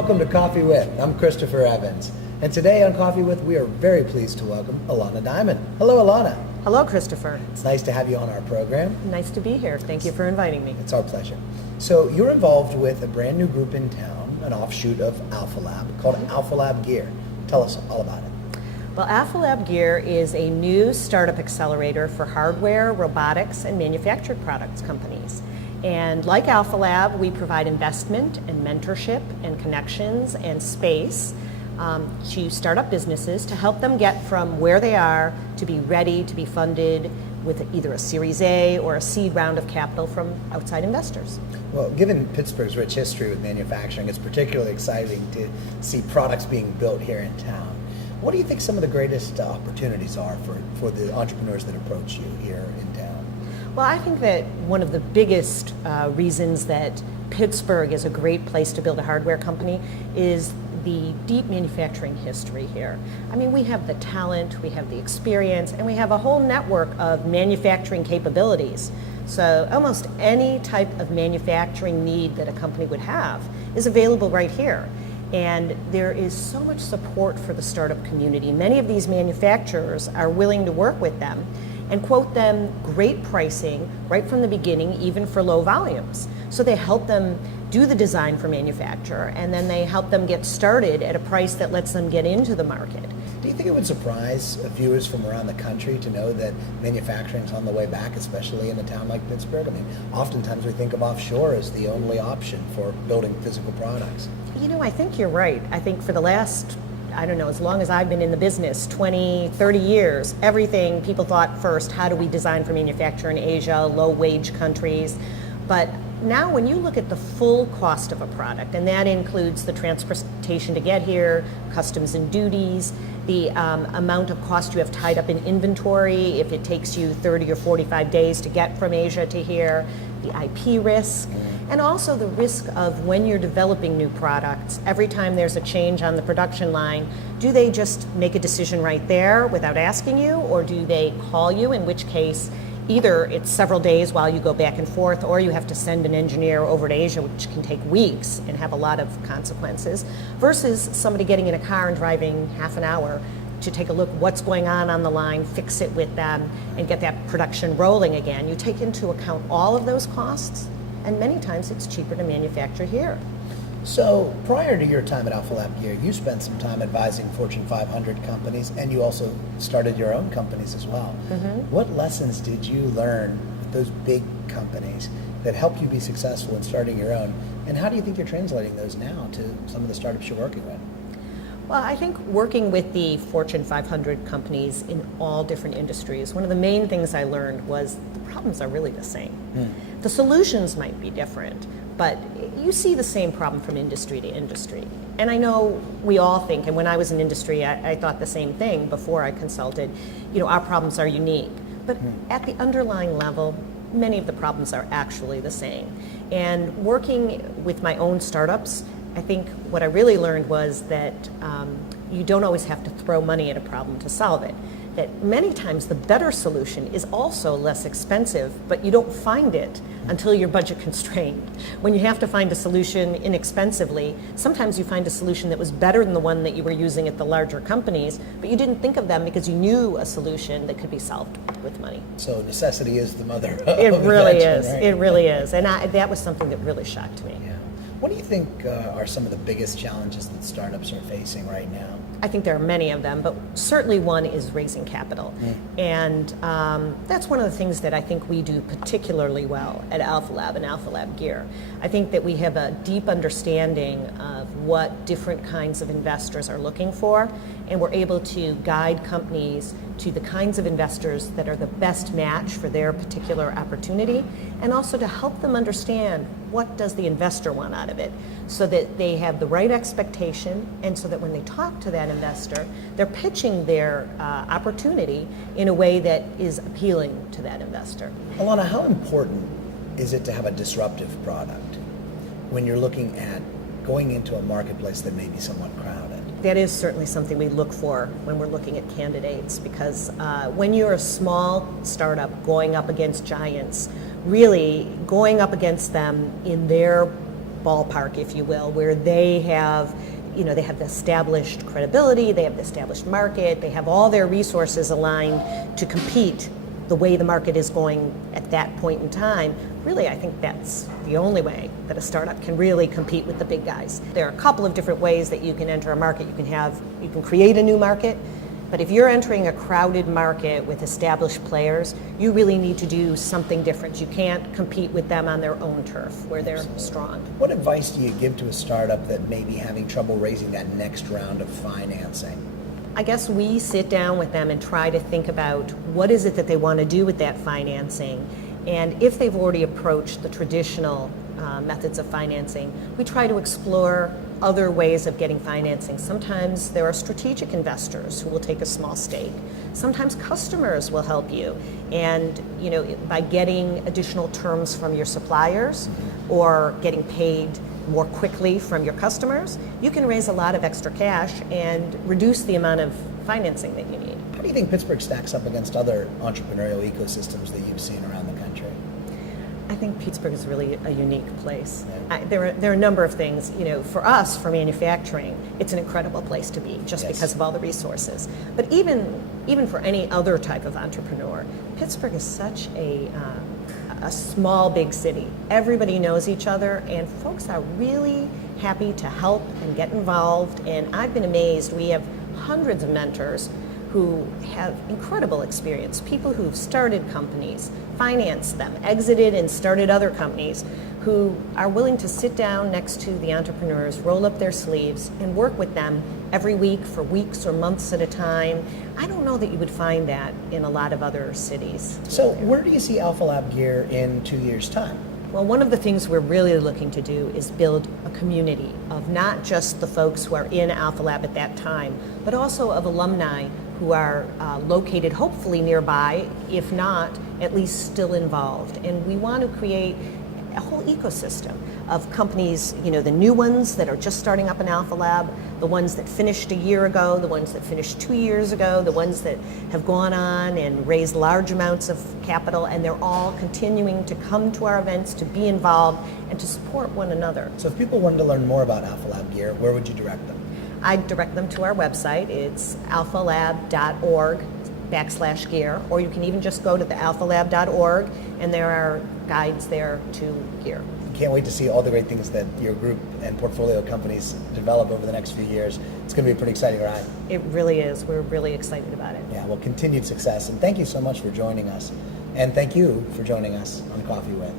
welcome to Coffee With. I'm Christopher Evans. And today on Coffee With, we are very pleased to welcome Ilana Diamond. Hello, Ilana. Hello, Christopher. It's nice to have you on our program. Nice to be here. Thank you for inviting me. It's our pleasure. So you're involved with a brand new group in town, an offshoot of AlphaLab, called AlphaLab Gear. Tell us all about it. Well, AlphaLab Gear is a new startup accelerator for hardware, robotics, and manufactured products companies. And like AlphaLab, we provide investment and mentorship and connections and space to startup businesses to help them get from where they are to be ready to be funded with either a Series A or a seed round of capital from outside investors. Well, given Pittsburgh's rich history with manufacturing, it's particularly exciting to see products being built here in town. What do you think some of the greatest opportunities are for the entrepreneurs that approach you here in town? Well, I think that one of the biggest reasons that Pittsburgh is a great place to build a hardware company is the deep manufacturing history here. I mean, we have the talent, we have the experience, and we have a whole network of manufacturing capabilities. So almost any type of manufacturing need that a company would have is available right here. And there is so much support for the startup community. Many of these manufacturers are willing to work with them and quote them great pricing right from the beginning, even for low volumes. So they help them do the design for manufacture, and then they help them get started at a price that lets them get into the market. Do you think it would surprise viewers from around the country to know that manufacturing is on the way back, especially in a town like Pittsburgh? I mean, oftentimes we think of offshore as the only option for building physical products. You know, I think you're right. I think for the last, I don't know, as long as I've been in the business, 20, 30 years, everything people thought first, how do we design for manufacture in Asia, low-wage countries? But now when you look at the full cost of a product, and that includes the transportation to get here, customs and duties, the amount of cost you have tied up in inventory if it takes you 30 or 45 days to get from Asia to here, the IP risk, and also the risk of when you're developing new products, every time there's a change on the production line, do they just make a decision right there without asking you, or do they call you, in which case either it's several days while you go back and forth, or you have to send an engineer over to Asia, which can take weeks and have a lot of consequences, versus somebody getting in a car and driving half an hour to take a look what's going on the line, fix it with them, and get that production rolling again. You take into account all of those costs, and many times it's cheaper to manufacture here. So prior to your time at AlphaLab Gear, you spent some time advising Fortune 500 companies, and you also started your own companies as well. What lessons did you learn with those big companies that helped you be successful in starting your own, and how do you think you're translating those now to some of the startups you're working with? Well, I think working with the Fortune 500 companies in all different industries, one of the main things I learned was the problems are really the same. The solutions might be different, but you see the same problem from industry to industry. And I know we all think, and when I was in industry, I thought the same thing before I consulted, you know, our problems are unique. But at the underlying level, many of the problems are actually the same. And working with my own startups, I think what I really learned was that you don't always have to throw money at a problem to solve it. That many times the better solution is also less expensive, but you don't find it until you're budget constrained. When you have to find a solution inexpensively, sometimes you find a solution that was better than the one that you were using at the larger companies, but you didn't think of them because you knew a solution that could be solved with money. So necessity is the mother of It really invention, is. right? It really is. And that was something that really shocked me. Yeah. What do you think are some of the biggest challenges that startups are facing right now? I think there are many of them, but certainly one is raising capital. And that's one of the things that I think we do particularly well at AlphaLab and AlphaLab Gear. I think that we have a deep understanding of what different kinds of investors are looking for, and we're able to guide companies to the kinds of investors that are the best match for their particular opportunity, and also to help them understand what does the investor want out of it, so that they have the right expectation, and so that when they talk to that investor, they're pitching their opportunity in a way that is appealing to that investor. Ilana, how important is it to have a disruptive product when you're looking at going into a marketplace that may be somewhat crowded? That is certainly something we look for when we're looking at candidates, because when you're a small startup going up against giants, really going up against them in their ballpark, if you will, where they have, they have the established credibility, they have the established market, they have all their resources aligned to compete the way the market is going at that point in time. Really, I think that's the only way that a startup can really compete with the big guys. There are a couple of different ways that you can enter a market. You can create a new market, but if you're entering a crowded market with established players, you really need to do something different. You can't compete with them on their own turf where they're strong. What advice do you give to a startup that may be having trouble raising that next round of financing? I guess we sit down with them and try to think about what is it that they want to do with that financing. And if they've already approached the traditional methods of financing, we try to explore other ways of getting financing. Sometimes there are strategic investors who will take a small stake. Sometimes customers will help you. And by getting additional terms from your suppliers or getting paid more quickly from your customers, you can raise a lot of extra cash and reduce the amount of financing that you need. How do you think Pittsburgh stacks up against other entrepreneurial ecosystems that you've seen around the country? I think Pittsburgh is really a unique place. There are a number of things. For us, for manufacturing, it's an incredible place to be just because of all the resources. But even for any other type of entrepreneur, Pittsburgh is such a small, big city. Everybody knows each other, and folks are really happy to help and get involved. And I've been amazed. We have hundreds of mentors who have incredible experience, people who've started companies, financed them, exited and started other companies, who are willing to sit down next to the entrepreneurs, roll up their sleeves, and work with them every week for weeks or months at a time. I don't know that you would find that in a lot of other cities. So where do you see AlphaLab Gear in 2 years' time? Well, one of the things we're really looking to do is build a community of not just the folks who are in AlphaLab at that time, but also of alumni who are located hopefully nearby, if not, at least still involved. And we want to create a whole ecosystem of companies, the new ones that are just starting up in AlphaLab, the ones that finished a year ago, the ones that finished 2 years ago, the ones that have gone on and raised large amounts of capital, and they're all continuing to come to our events, to be involved, and to support one another. So if people wanted to learn more about AlphaLab Gear, where would you direct them? I'd direct them to our website. It's alphalab.org/gear, or you can even just go to the alphalab.org, and there are guides there to gear. Can't wait to see all the great things that your group and portfolio companies develop over the next few years. It's going to be a pretty exciting ride. It really is. We're really excited about it. Yeah, well, continued success, and thank you so much for joining us. And thank you for joining us on Coffee With.